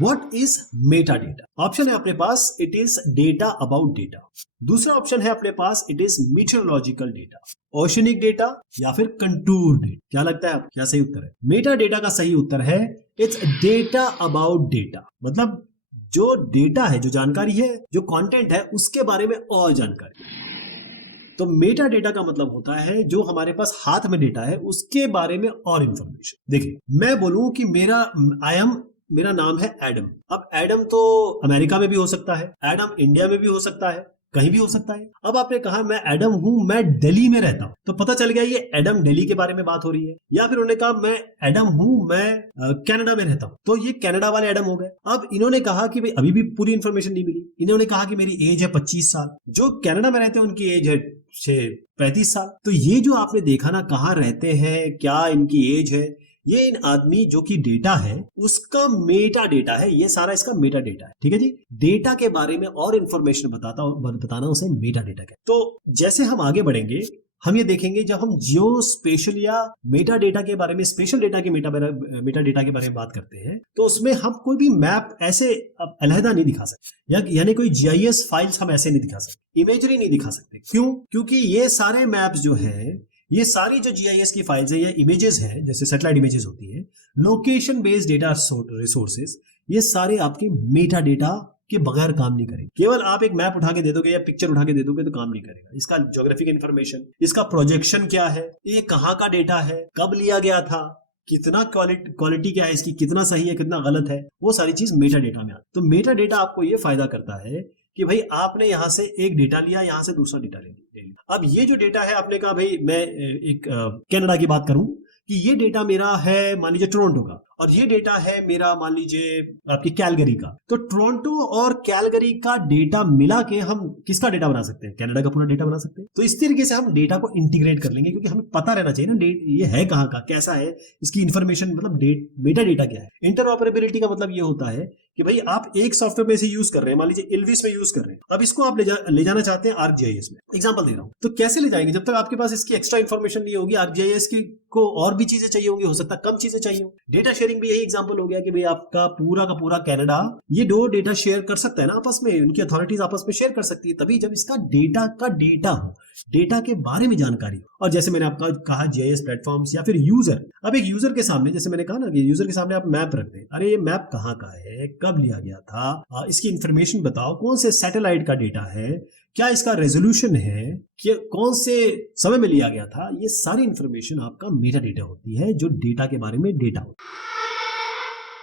What is meta data? Option है अपने पास it is data about data. दूसरा ऑप्शन है अपने पास it is meteorological data, oceanic data या फिर कंटूर डेटा। क्या लगता है आपको क्या सही उत्तर है? मेटा डेटा का सही उत्तर है इट्स डेटा अबाउट डेटा। मतलब जो डेटा है, जो जानकारी है, जो कंटेंट है, उसके बारे में और जानकारी। तो मेटा डेटा का मतलब होता है जो हमारे पास हाथ में डेटा है उसके बारे में और इंफॉर्मेशन। देखिए, मैं बोलूं कि मेरा नाम है एडम। अब एडम तो अमेरिका में भी हो सकता है, एडम इंडिया में भी हो सकता है, कहीं भी हो सकता है। अब आपने कहा मैं एडम हूं, मैं दिल्ली में रहता हूं, तो पता चल गया ये एडम दिल्ली के बारे में बात हो रही है। या फिर उन्होंने कहा मैं एडम हूं, मैं कनाडा में रहता हूं, तो ये कनाडा वाले एडम हो गए। अब इन्होंने कहा कि भाई अभी भी पूरी इंफॉर्मेशन नहीं मिली। इन्होंने कहा कि मेरी एज है 25 साल, जो कनाडा में रहते हैं उनकी एज है 35 साल। तो ये जो आपने देखा ना, कहाँ रहते हैं, क्या इनकी एज है, ये इन आदमी जो कि डेटा है उसका मेटा डेटा है। ये सारा इसका मेटा डेटा है। ठीक है जी, डेटा के बारे में और इंफॉर्मेशन बताना उसे मेटा डेटा कहते हैं। तो जैसे हम आगे बढ़ेंगे हम ये देखेंगे, जब हम जियो स्पेशल या मेटा डेटा के बारे में, स्पेशल डेटा के मेटा डेटा के बारे में बात करते हैं, तो उसमें हम कोई भी मैप ऐसे अलहदा नहीं दिखा सकते, यानी कोई जीआईएस फाइल्स हम ऐसे नहीं दिखा सकते, इमेजरी नहीं दिखा सकते। क्यों? क्योंकि ये सारे मैप्स जो है, ये सारी जो जीआईएस की फाइल्स है या इमेजेस हैं, जैसे सैटेलाइट इमेजेस होती है, लोकेशन बेस्ड डेटा रिसोर्सेज, ये सारे आपके मेटा डेटा के बगैर काम नहीं करेंगे। केवल आप एक मैप उठा के दे दोगे या पिक्चर उठा के दे दोगे तो काम नहीं करेगा। इसका ज्योग्राफिक इन्फॉर्मेशन, इसका प्रोजेक्शन क्या है, ये कहाँ का डेटा है, कब लिया गया था, कितना क्वालिटी क्या है इसकी, कितना सही है, कितना गलत है, वो सारी चीज मेटा डेटा में आती है। तो मेटा डेटा आपको ये फायदा करता है कि भाई आपने यहां से एक डेटा लिया, यहां से दूसरा डेटा ले लिया। अब ये जो डेटा है, आपने कहा भाई मैं एक कनाडा की बात करूं कि ये डेटा मेरा है मान लीजिए टोरंटो का, और ये डेटा है मेरा मान लीजिए आपकी कैलगरी का। तो टोरंटो और कैलगरी का डेटा मिला के हम किसका डेटा बना सकते हैं? कनाडा का पूरा डेटा बना सकते हैं। तो इस तरीके से हम डेटा को इंटीग्रेट कर लेंगे, क्योंकि हमें पता रहना चाहिए ना ये है कहाँ का, कैसा है, इसकी इंफॉर्मेशन, मतलब मेटा डेटा क्या है। इंटरऑपरेबिलिटी का मतलब ये होता है कि भाई आप एक सॉफ्टवेयर में से यूज कर रहे हैं, मान लीजिए इल्विस में यूज कर रहे हैं, अब इसको आप ले जाना चाहते हैं आर्कजीआईएस में। एग्जांपल दे रहा हूं, तो कैसे ले जाएंगे? जब तक आपके पास इसकी एक्स्ट्रा इन्फॉर्मेशन नहीं होगी, आर्कजीआईएस की को और भी चीजें चाहिए होंगी, हो सकता है कम चीजें चाहिए हो। डेटा शेयरिंग भी यही एग्जांपल हो गया कि भाई आपका पूरा का पूरा कनाडा ये दो डेटा शेयर कर सकता है ना आपस में, उनकी अथॉरिटीज आपस में शेयर कर सकती है, तभी जब इसका डेटा हो, डेटा के बारे में जानकारी हो। और जैसे मैंने आपका कहा जीआईएस प्लेटफॉर्म्स या फिर यूजर, अब एक यूजर के सामने, जैसे मैंने कहा ना कि यूजर के सामने आप मैप रख दें, अरे ये मैप कहाँ का है, कब लिया गया था, इसकी इंफॉर्मेशन बताओ, कौन से सैटेलाइट का डेटा है, क्या इसका रेजोल्यूशन है, कि कौन से समय में लिया गया था, ये सारी इंफॉर्मेशन आपका मेटा डेटा होती है, जो डेटा के बारे में डेटा होता है।